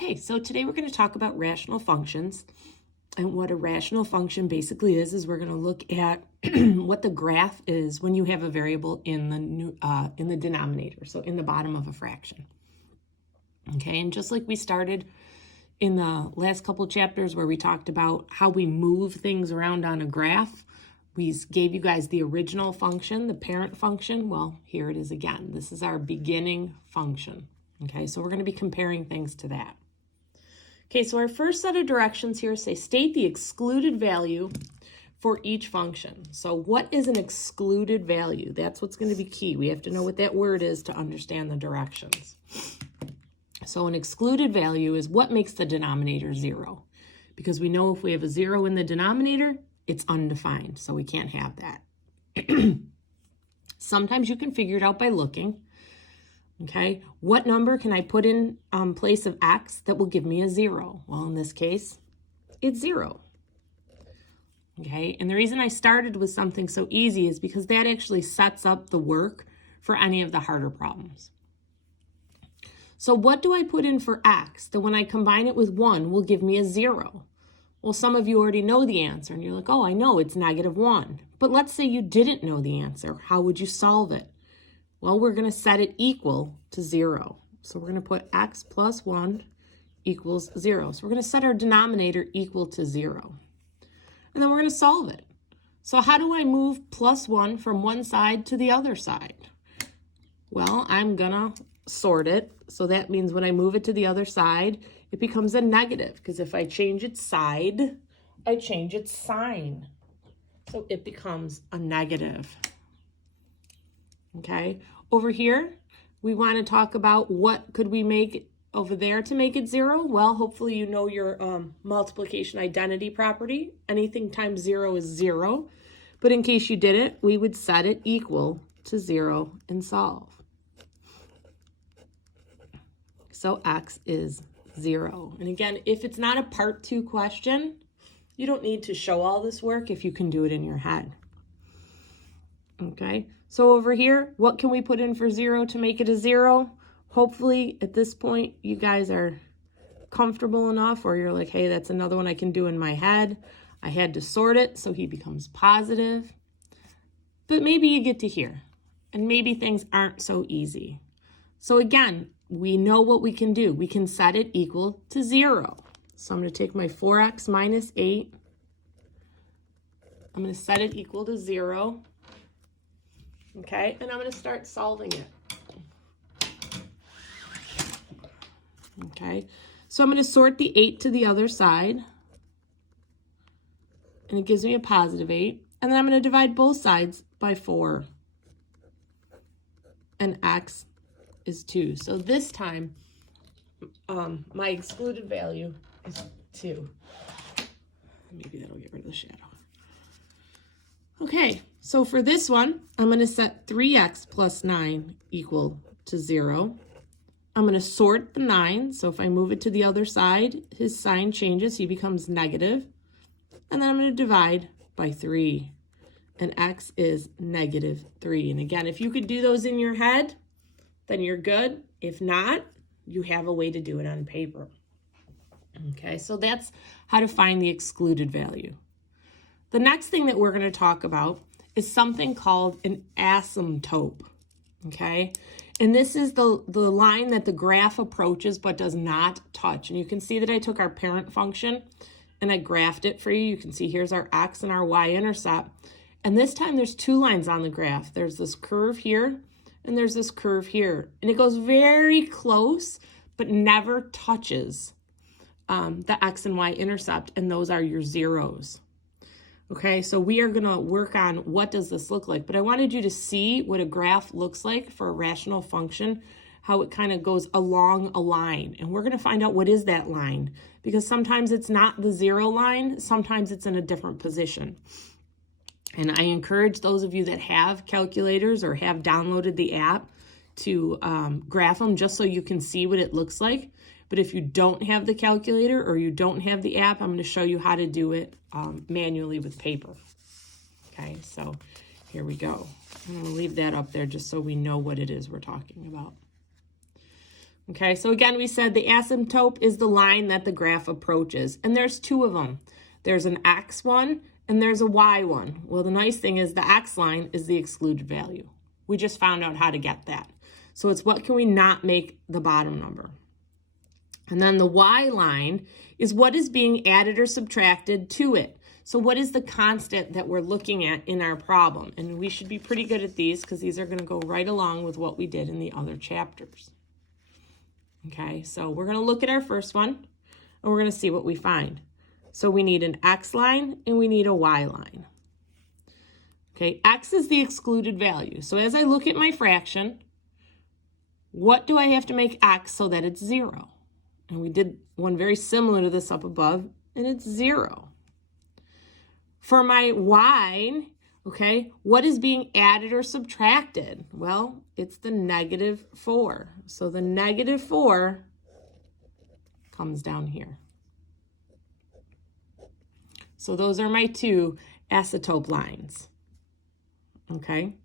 Okay, so today we're going to talk about rational functions. And what a rational function basically is we're going to look at what the graph is when you have a variable in the denominator, so in the bottom of a fraction. Okay, and just like we started in the last couple chapters where we talked about how we move things around on a graph, we gave you guys the original function, the parent function. Well, here it is again. This is our beginning function. Okay, so we're going to be comparing things to that. Okay, so our first set of directions here say state the excluded value for each function. So what is an excluded value? That's what's going to be key. We have to know what that word is to understand the directions. So an excluded value is what makes the denominator 0. Because we know if we have a 0 in the denominator, it's undefined, so we can't have that. Sometimes you can figure it out by looking. Okay, what number can I put in place of x that will give me a 0? Well, in this case, it's 0. Okay, and the reason I started with something so easy is because that actually sets up the work for any of the harder problems. So what do I put in for x that when I combine it with 1 will give me a 0? Well, some of you already know the answer, and you're like, oh, I know, it's -1. But let's say you didn't know the answer. How would you solve it? Well, we're going to set it equal to 0. So we're going to put x plus 1 equals 0. So we're going to set our denominator equal to 0. And then we're going to solve it. So how do I move plus 1 from one side to the other side? Well, I'm going to sort it. So that means when I move it to the other side, it becomes a negative. Because if I change its side, I change its sign. So it becomes a negative. Okay, over here, we want to talk about what could we make over there to make it 0. Well, hopefully you know your multiplication identity property. Anything times 0 is 0. But in case you didn't, we would set it equal to 0 and solve. So x is 0. And again, if it's not a part 2 question, you don't need to show all this work if you can do it in your head. Okay, so over here, what can we put in for 0 to make it a 0? Hopefully, at this point, you guys are comfortable enough, or you're like, hey, that's another one I can do in my head. I had to sort it, so he becomes positive. But maybe you get to here, and maybe things aren't so easy. So again, we know what we can do. We can set it equal to 0. So I'm going to take my 4x minus 8. I'm going to set it equal to 0. Okay, and I'm going to start solving it. Okay, so I'm going to sort the 8 to the other side. And it gives me a positive 8. And then I'm going to divide both sides by 4. And x is 2. So this time, my excluded value is 2. Maybe that'll get rid of the shadow. Okay, so for this one, I'm going to set 3x plus 9 equal to 0. I'm going to sort the 9, so if I move it to the other side, his sign changes, he becomes negative. And then I'm going to divide by 3, and x is -3. And again, if you could do those in your head, then you're good. If not, you have a way to do it on paper. Okay, so that's how to find the excluded value. The next thing that we're going to talk about is something called an asymptote, okay? And this is the line that the graph approaches but does not touch. And you can see that I took our parent function and I graphed it for you. You can see here's our x and our y-intercept. And this time there's 2 lines on the graph. There's this curve here and there's this curve here. And it goes very close but never touches the x and y-intercept, and those are your zeros. Okay, so we are going to work on what does this look like. But I wanted you to see what a graph looks like for a rational function, how it kind of goes along a line. And we're going to find out what is that line, because sometimes it's not the 0 line, sometimes it's in a different position. And I encourage those of you that have calculators or have downloaded the app to graph them just so you can see what it looks like. But if you don't have the calculator or you don't have the app, I'm going to show you how to do it manually with paper. Okay, so here we go. I'm going to leave that up there just so we know what it is we're talking about. Okay, so again, we said the asymptote is the line that the graph approaches, and there's two of them. There's an x one and there's a y one. Well, the nice thing is the x line is the excluded value. We just found out how to get that. So it's what can we not make the bottom number. And then the y line is what is being added or subtracted to it. So what is the constant that we're looking at in our problem? And we should be pretty good at these because these are going to go right along with what we did in the other chapters. Okay, so we're going to look at our first one and we're going to see what we find. So we need an x line and we need a y line. Okay, x is the excluded value. So as I look at my fraction, what do I have to make x so that it's 0? And we did one very similar to this up above, and it's 0. For my y, okay, what is being added or subtracted? Well, it's the -4. So the -4 comes down here. So those are my two asymptote lines. Okay.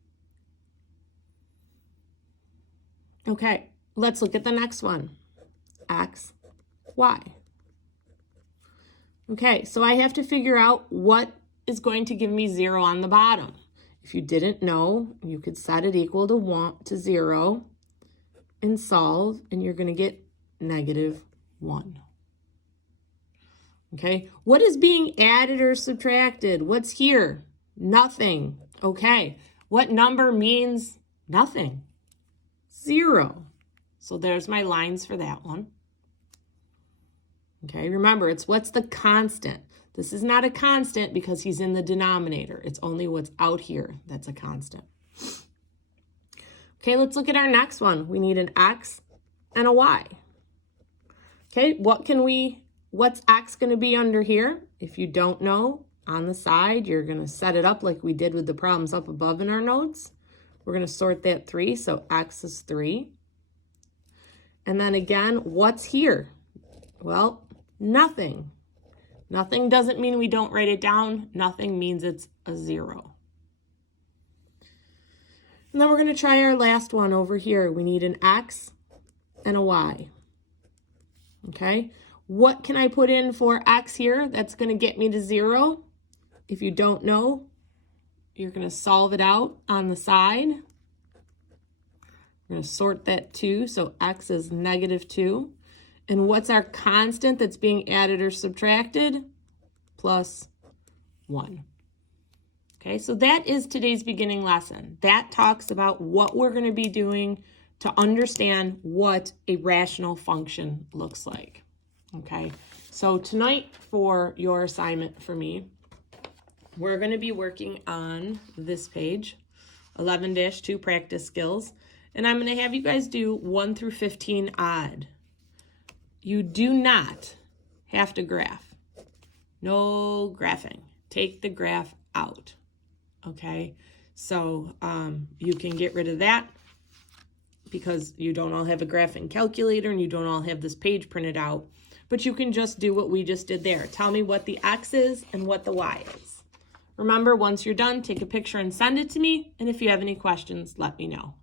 Okay, let's look at the next one. X, Y. Okay, so I have to figure out what is going to give me 0 on the bottom. If you didn't know, you could set it equal to 0 and solve, and you're going to get -1. Okay, what is being added or subtracted? What's here? Nothing. Okay, what number means nothing? 0. So there's my lines for that one. Okay, remember, it's what's the constant. This is not a constant because he's in the denominator. It's only what's out here that's a constant. Okay, let's look at our next one. We need an x and a y. Okay, what's x going to be under here? If you don't know, on the side, you're going to set it up like we did with the problems up above in our notes. We're going to sort that 3, so x is 3. And then again, what's here? Well, nothing. Nothing doesn't mean we don't write it down. Nothing means it's a 0. And then we're going to try our last one over here. We need an x and a y. Okay, what can I put in for x here that's going to get me to 0? If you don't know, you're going to solve it out on the side. We're going to sort that 2, so x is -2. And what's our constant that's being added or subtracted? +1. Okay, so that is today's beginning lesson. That talks about what we're going to be doing to understand what a rational function looks like. Okay, so tonight for your assignment for me, we're going to be working on this page, 11-2 practice skills, and I'm going to have you guys do 1 through 15 odd. You do not have to graph. No graphing. Take the graph out. Okay, so you can get rid of that because you don't all have a graphing calculator and you don't all have this page printed out, but you can just do what we just did there. Tell me what the x is and what the y is. Remember, once you're done, take a picture and send it to me, and if you have any questions, let me know.